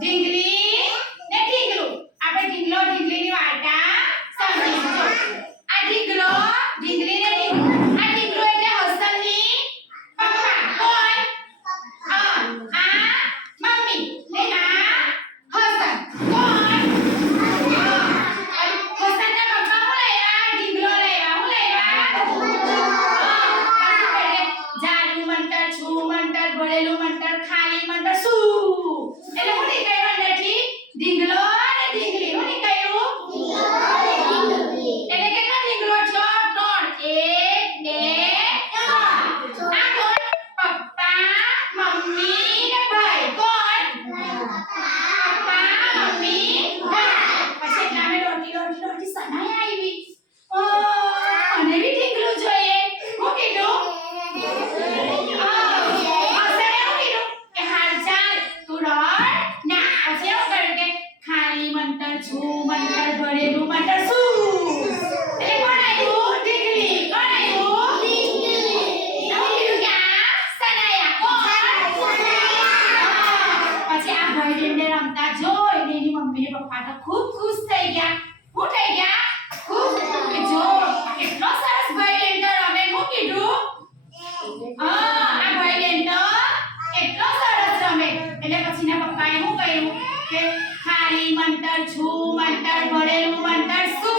ઢીંગલી ને ઢીંગલું. આપણે ઢીંગલો ઢીંગલીની વાર્તા સમજીશું. આ ઢીંગલો ઢીંગલી ને ઢીંગલું. આ ઢીંગલો એટલે હસનની પપ્પા. કોણ? આ મમ્મી ને આ હસન. કોણ? હસનના પપ્પા હું લાવ્યા? ઢીંગલો લાવ્યા. હું લાવ્યા? જાદુ મંતર, છું મંતર, ભરેલું મંતર, ખાલી મંતર, શું એટલે હું નીકળ્યું અંદરથી? ઢીંગલો અને ઢીંગલી. હું નીકળ્યું? એટલે કેટલા ઢીંગલો છો? 3. 1 2 3. આ કોણ? પપ્પા, મમ્મી ને ભાઈ. કોણ? પપ્પા, મમ્મી, ભાઈ. પછી એટલે અમે દોડતી સનાઈ આવી. મને બી ઢીંગલું જોઈએ. હું કીધું? છું મંતર, ભરેલું મંતર, શું એટલે કોણ આવ્યું? ઢીંગલી. કોણ આવ્યું? ઢીંગલી. નવું કીધું કે આ સનાયા. કોણ? પછી આ ભાઈ બહેનને રમતા જોઈને એની મમ્મી ને પપ્પા તો ખૂબ ખુશ થઈ ગયા. શું થઈ ગયા? ખુશ કે જો કેટલો સરસ ભાઈ બહેન તો રમે. શું કીધું? આ ભાઈ બહેન તો કેટલો સરસ રમે. એટલે પછીના પપ્પાએ શું કહ્યું કે ખાલી મંતર, છું મંતર, ભરેલું મંતર, શું